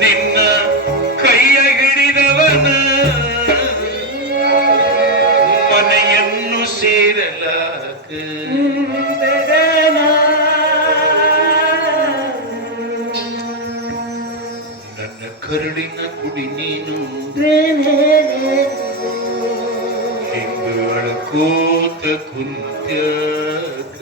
ನಿನ್ನ ಕೈಯ ಹಿಡಿದವನ ಮನೆಯನ್ನು ಸೇರಲಾಗ ನನ್ನ ಕರುಳಿನ ಕುಡಿ ನೀನು ಹಿಂಗ ಅಳ್ಕೋತ ಕುಂತ್ಯಾಕ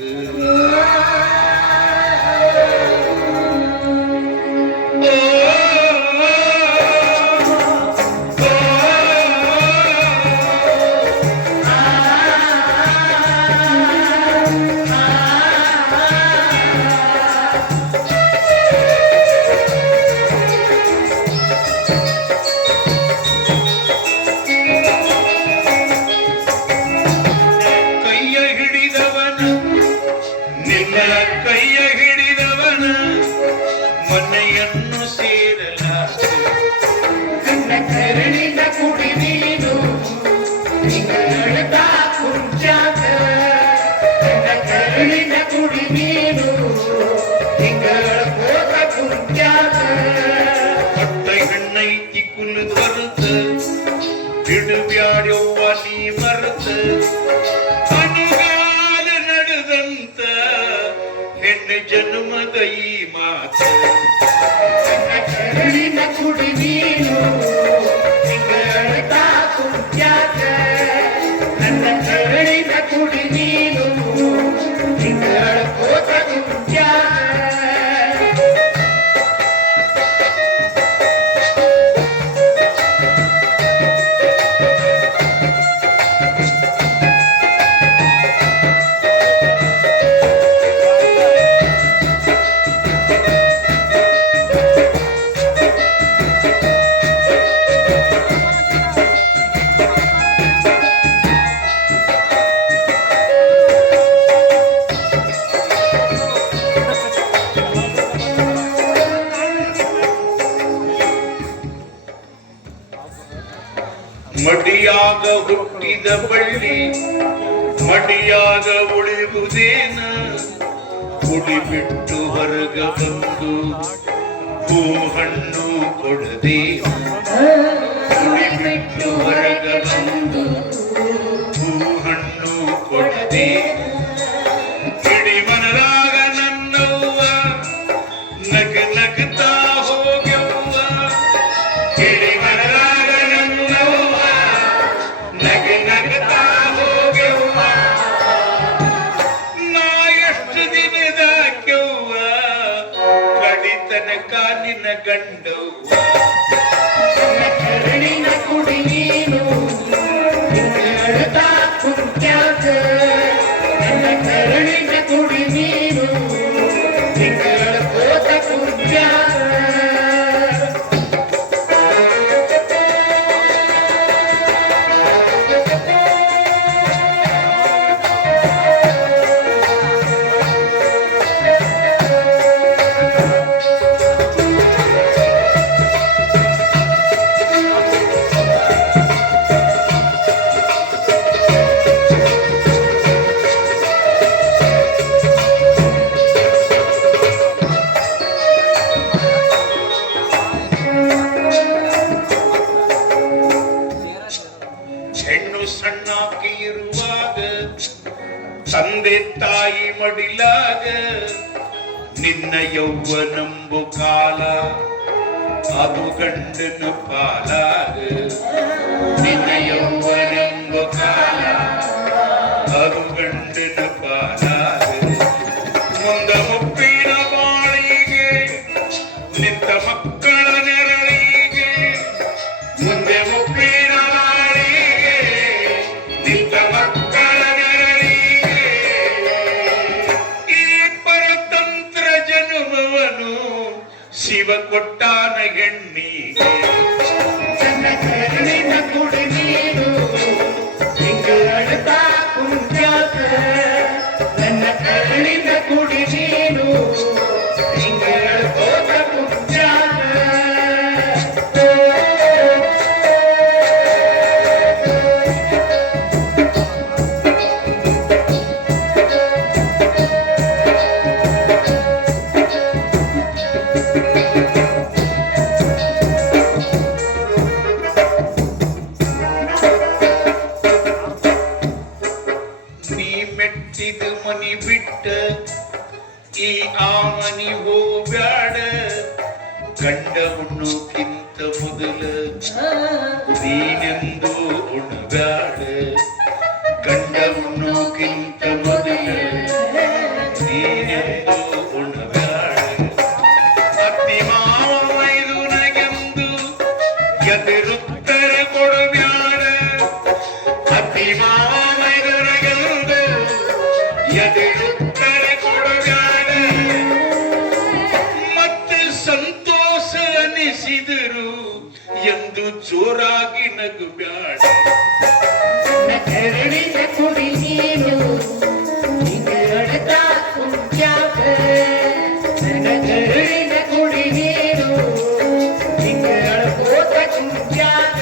ಕೈಯ ಹಿಡಿದವನ ಮನೆಯನ್ನು ಸೇರಲಾಗ ನನ್ನ ಕರುಳಿನ ಕುಡಿ ನೀನು ಹಿಂಗಳದ ಕುಂಚಾಕ ನನ್ನ ಕರುಳಿನ ಕುಡಿ ನೀನು ಹಿಂಗಳ ಹೋಗ ಕುಂಚಾಕ ಹೊಟ್ಟ ಹೆಣ್ಣೈತಿ ಕುಲು ಬರುತ್ತ ಬಿಡುಬ್ಯಾಡ್ಯವ್ವ ನೀ ಮರುತ್ತ ಅನುಗಾಲ ನಡೆದಂತ ಹೆಣ್ಣು ಜನ್ಮದ ಈ ಮಾತ ನನ್ನ ಕರುಳಿನ ಕುಡಿ ನೀನು ಹಿಂಗಳದ ಕುಂಚಾಕ ನನ್ನ ಕರುಳಿನ ಕುಡಿ ನೀನು ಹಿಂಗಳ ಹೋಗ ಕುಂಚಾಕ ಮಡಿಯಾಗ ಹುಟ್ಟಿದ ಬಳ್ಳಿ ಮಡಿಯಾಗ ಉಳಿಯುವುದೇನ ಕುಡಿ ಬಿಟ್ಟು ಹೊರಗ ಬಂದು ಹೂ ಹಣ್ಣು ಕೊಡದೇನ ಕುಡಿ ಬಿಟ್ಟು ಹೊರಗ ಬಂದು ಹೂ ಹಣ್ಣು ಕೊಡದೇನ ಇಡಿ ಮನರಾಗ ನನ್ನವ್ವ ನಗ ನಗ್ತಾ ಹೋಗ್ಯವ್ವ ಇಡಿ ಮನರಾಗ ನನ್ನವ್ವ ನಗ ನಗ್ತಾ ಹೋಗ್ಯವ್ವ ನಾ ಎಷ್ಟು ದಿನದಾಕ್ಯವ್ವ ಕಡಿತನಕ ನಿನ್ನ ಗಂಡವ್ವ ನನ್ನ ಕರುಳಿನ ಕುಡಿ ನೀನು ಹಿಂಗಳದ ಕುಂಚಾಕ ನನ್ನ ಕರುಳಿನ ಕುಡಿ ನೀನು ಹಿಂಗಳ ಹೋದ ಕುಂಚಾಕ ಹೆಣ್ಣು ಸಣ್ಣಾಕಿ ಇರುವಾಗ ತಂದೆ ತಾಯಿ ಮಡಿಲಾಗ ನಿನ್ನ ಯೌವನಂಬು ಕಾಲ ಅದು ಗಂಡನ ಪಾಲಾಗ ನಿನ್ನ ಯೌವನಂಬು ಕಾಲ ಅದು ಗಂಡನ ಪಾಲಾಗ ಮುಂದ ಮುಪ್ಪಿನ ಬಾಳಿಗೆ ನಿಂತ ಮಕ್ಕಳ ನೆರಳಿಗೆ ಮುಂದೆ ಮುಪ್ಪಿನ ಬಾಳಿಗೆ ನಿಂತ ಮಕ್ಕಳ ನೆರಳಿಗೆ ಈ ಪರತಂತ್ರ ಜನುಮವನು ಶಿವ ಕೊಟ್ಟಾನ ಹೆಣ್ಣಿಗೆ ನನ್ನ ಕರುಳಿನ ಕುಡಿ ನೀನು ಹಿಂಗಳದ ಕುಂಚಾಕ ನನ್ನ ಕರುಳಿನ ಕುಡಿ ನೀನು ಹಿಂಗಳ ಹೋದ ಕುಂಚಾಕ ಗಂಡ ಉಣ್ಣೋಕ್ಕಿಂತ ಮೊದಲ ನೀನೆಂದು ಉಣಬ್ಯಾಡ ಗಂಡ ಉಣ್ಣೋಕ್ಕಿಂತ ಮೊದಲ ನೀನೆಂದು ಉಣಬ್ಯಾಡ ಅತ್ತಿ ಮಾವ ಮೈದುನಗೆಂದು ಎದುರುತ್ತರ ಕೊಡಬ್ಯಾಡ ಅತ್ತಿ ಮಾವ ಮೈದುನಗೆಂದು ಎದುರುತ್ತರ ಕೊಡಬ್ಯಾಡ ಮತ್ತೆ ಸಂತೋಷ ಅನಿಸಿದರು ಎಂದು ಜೋರಾಗಿ ನಗುಬ್ಯಾಡ ಕರುಣಿನ ಕುಡಿ ನೀನು ಹಿಂಗ ಅಳ್ತಾ ಕುಂತ್ಯಾಕ ನನ್ನ ಕರುಣಿನ ಕುಡಿ ನೀನು ಹಿಂಗ ಅಳ್ಕೋತ ಕುಂತ್ಯಾಕ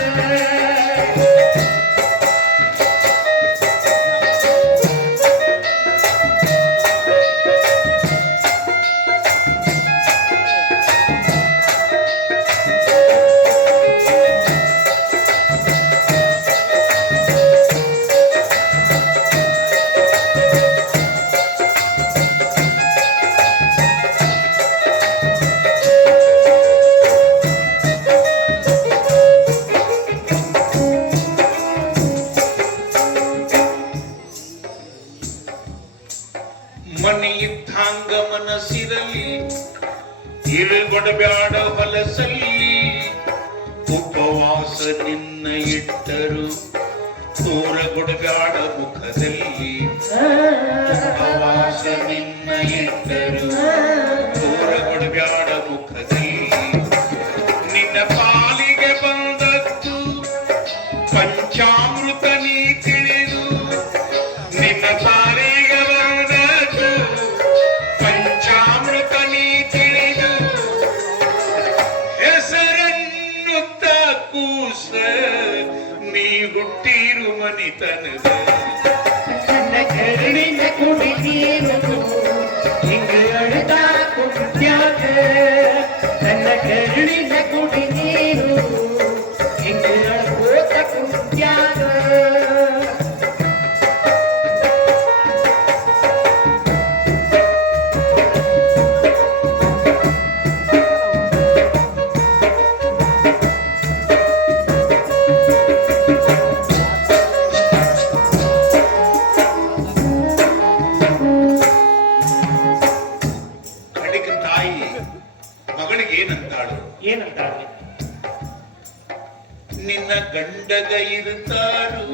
ಮನಿ ಇದ್ದಂಗ ಮನಸ್ಸಿರಲಿ ಇರುಗೊಡಬ್ಯಾಡ ಹೊಲಸಲ್ಲಿ ಉಪವಾಸ ನಿನ್ನ ಇಟ್ಟರು ತೋರಗೊಡಬ್ಯಾಡ ಮುಖದಲ್ಲಿ ಉಪವಾಸ ನಿನ್ನ ಇಟ್ಟರು ತೋರಗೊಡಬ್ಯಾಡ ಮುಖದಲ್ಲಿ ನಿನ್ನ ಪಾಲಿಗೆ ಬಂದದ್ದು ಪಂಚಾಮೃತ ನೀ ತಿಳಿದು ನಿನ್ನ ಪಾಲಿಗೆ ಬಂದದ್ದು ಪಂಚಾಮೃತ ನೀ ತಿಳಿದು ಹೆಸರನ್ನುತ್ತ ಕೂಸ ನೀ ಹುಟ್ಟಿರು ಮನಿತನದ ನನ್ನ ಕರುಣಿನ ಕುಡಿ ನೀನು ಹಿಂಗ ಅಳ್ತಾ ಕುಂತ್ಯಾಕ ನನ್ನ ಕರುಣಿನ ಕುಡಿ ನೀನು ಹಿಂಗ ಅಳ್ಕೋತ ಕುಂತ್ಯಾಕ ಕಡೆಗೆ ತಾಯಿ ಮಗಳಿಗೆ ಏನಂತಾಳು ಏನಂತಾರೆ ನಿನ್ನ ಗಂಡಗ ಇರುತ್ತಾರು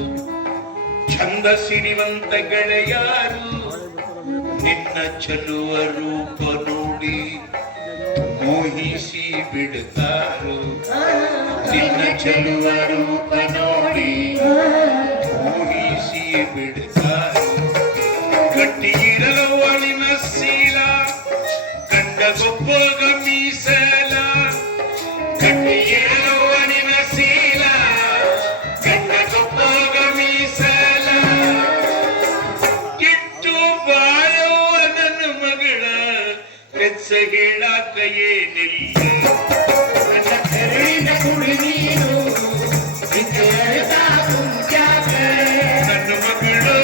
ಚಂದ ಸಿರಿವಂತ ಗೆಳೆಯಾರು ನಿನ್ನ ಚಲುವ ರೂಪ ನೋಡಿ ಮೋಹಿಸಿ ಬಿಡುತ್ತಾರು ನಿನ್ನ ಚಲುವ ರೂಪ ನೋಡಿ ಮೋಹಿಸಿ ಬಿಡುತ್ತಾರು ಗಟ್ಟಿ ಇರಲುವ ನಿನ್ನ ಶೀಲ ಗಂಡಗೊಬ್ಬಗ ಮೀಸಲ ಗಟ್ಟಿ ಇರಲುವ ನಿನ್ನ ಶೀಲ ಗಂಡಗೊಬ್ಬಗ ಮೀಸಲ ಇಟ್ಟು ಬಾಳುವ ನನ್ನ ಮಗಳ ಹೆಚ್ಚ ಹೇಳಾಕ ಏನಿಲ್ಲ ನನ್ನ ಕರುಣಿನ ಕುಡಿ ನೀನು ಹಿಂಗ ಅಳ್ತಾ ಕುಂತ್ಯಾಕ ನನ್ನ ಮಗಳು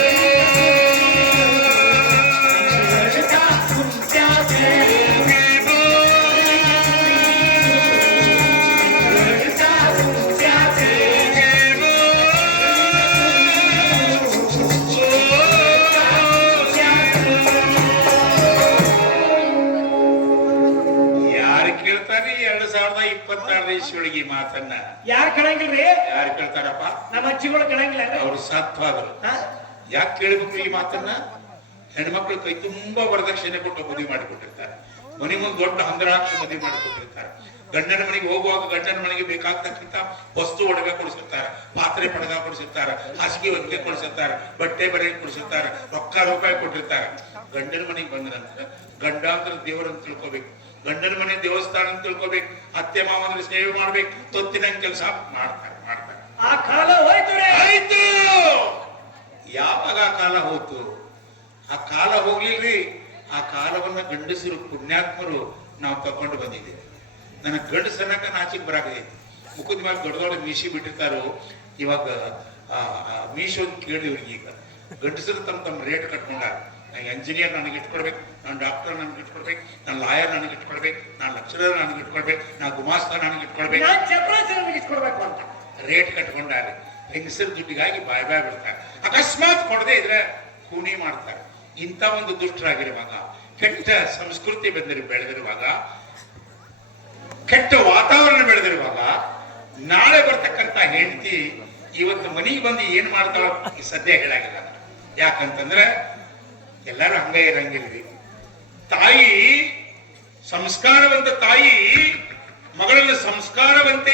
ಅಳ್ತಾ ಕುಂತ್ಯಾಕ ನೀನು ಅಳ್ತಾ ಕುಂತ್ಯಾಕ ನೀನು ಯಾರು ಕೇಳ್ತಾರೆ 2026 ಇಸ್ವಿಯೊಳಗೆ ಈ ಮಾತನ್ನ ಯಾರು ಕಣಂಗಿಲ್ರಿ ಯಾರು ಕೇಳ್ತಾರಪ್ಪ ನಮ್ಮ ಅಜ್ಜಿಗಳು ಕಣಂಗಿಲ್ಲ ಅವ್ರು ಸತ್ವಾದ್ರು ಯಾಕೆ ಕೇಳಬೇಕು ಈ ಮಾತನ್ನ ಹೆಣ್ಮಕ್ಳು ಕೈ ತುಂಬಾ ವರದಕ್ಷಿಣೆ ಕೊಟ್ಟು ಮದುವೆ ಮಾಡಿಕೊಟ್ಟಿರ್ತಾರೆ ಮನೆ ಮುಂದೆ ದೊಡ್ಡ ಹಂದರಾಕ್ಷಿ ಮದುವೆ ಮಾಡಿಕೊಟ್ಟಿರ್ತಾರೆ ಗಂಡನ ಮನೆಗೆ ಹೋಗುವಾಗ ಗಂಡನ ಮನೆಗೆ ಬೇಕಾಗ್ತಕ್ಕಂತ ವಸ್ತು ಒಡವೆ ಕೊಡಿಸಿರ್ತಾರೆ ಪಾತ್ರೆ ಪಡಗ ಕೊಡಿಸಿರ್ತಾರೆ ಹಾಸಿಗೆ ಒಟ್ಟಿಗೆ ಕೊಡಿಸಿರ್ತಾರೆ ಬಟ್ಟೆ ಬರೆ ಕೊಡಿಸಿರ್ತಾರೆ ರೊಕ್ಕ ರೂಪಾಯಿ ಕೊಟ್ಟಿರ್ತಾರೆ ಗಂಡನ ಮನೆಗೆ ಬಂದ ನಂತರ ಗಂಡ ಅಂದ್ರೆ ದೇವರನ್ನು ತಿಳ್ಕೊಬೇಕು ಗಂಡನ ಮನೆ ದೇವಸ್ಥಾನ ಅಂತ ತಿಳ್ಕೊಬೇಕು ಅತ್ತೆ ಮಾವಂದ್ರೆ ಸೇವೆ ಮಾಡ್ಬೇಕು ತೊತ್ತಿನ ಕೆಲಸ ಮಾಡ್ತಾರೆ ಆ ಕಾಲ ಹೋಯ್ತು ರೀ ಆಯ್ತು ಯಾವಾಗ ಆ ಕಾಲ ಹೋಯ್ತು ಆ ಕಾಲ ಹೋಗ್ಲಿಲ್ರಿ ಆ ಕಾಲವನ್ನ ಗಂಡಸರು ಪುಣ್ಯಾತ್ಮರು ನಾವು ತಕೊಂಡು ಬಂದಿದ್ದೇವೆ ನನ್ನ ಗಂಡಸನ್ನಕ ನಾಚಿಕ್ ಬರಾಕೈತಿ ಮುಖದ ಮೇಲೆ ದೊಡ್ಡ ದೊಡ್ಡ ಮೀಸಿ ಬಿಟ್ಟಿರ್ತಾರೋ ಇವಾಗ ಮೀಶೋ ಕೇಳಿವ್ರಿಗೆ ಈಗ ಗಂಡಸರು ತಮ್ಮ ರೇಟ್ ಕಟ್ಕೊಂಡಾರ ನಾನು ಇಂಜಿನಿಯರ್ ನನಗೆ ಇಟ್ಕೊಡ್ಬೇಕು, ನಾನು ಡಾಕ್ಟರ್ ನನಗೆ ಇಟ್ಕೊಡ್ಬೇಕು, ನಾನು ಲಾಯರ್ ನನಗೆ ಇಟ್ಕೊಡ್ಬೇಕು, ನಾನು ಲೆಕ್ಚರರ್ ನನಗೆ ಇಟ್ಕೊಡ್ಬೇಕು, ನಾನು ಗುಮಾಸ್ತ ನನಗೆ ಇಟ್ಕೊಡ್ಬೇಕು. ನಾನ್ ಚಪ್ರಾಸಿ ನನಗೆ ಇಸ್ಕೊಡ್ಬೇಕು ಅಂತ ರೇಟ್ ಕಟ್ಕೊಂಡಾರೆ ಹೆಂಗಸರ ದುಡ್ಡಿಗಾಗಿ ಬಾಯ್ ಬಿಡ್ತಾರೆ. ಅಕಸ್ಮಾತ್ ಕೊಡದೆ ಇದ್ರೆ ಕೂನಿ ಮಾಡ್ತಾರೆ. ಇಂಥ ಒಂದು ದುಷ್ಟರಾಗಿರುವಾಗ, ಕೆಟ್ಟ ಸಂಸ್ಕೃತಿ ಬೆಳೆದಿರುವಾಗ, ಕೆಟ್ಟ ವಾತಾವರಣ ಬೆಳೆದಿರುವಾಗ, ನಾಳೆ ಬರ್ತಕ್ಕಂಥ ಹೆಂಡತಿ ಇವತ್ತು ಮನೆಗೆ ಬಂದು ಏನ್ ಮಾಡ್ತಾವ ಸದ್ಯ ಹೇಳಾಗಿಲ್ಲ. ಯಾಕಂತಂದ್ರೆ ಎಲ್ಲರೂ ಹಂಗ ಇರಂಗಿಲ್ರಿ. ತಾಯಿ ಸಂಸ್ಕಾರವಂತ ತಾಯಿ ಮಗಳನ್ನು ಸಂಸ್ಕಾರವಂತೆ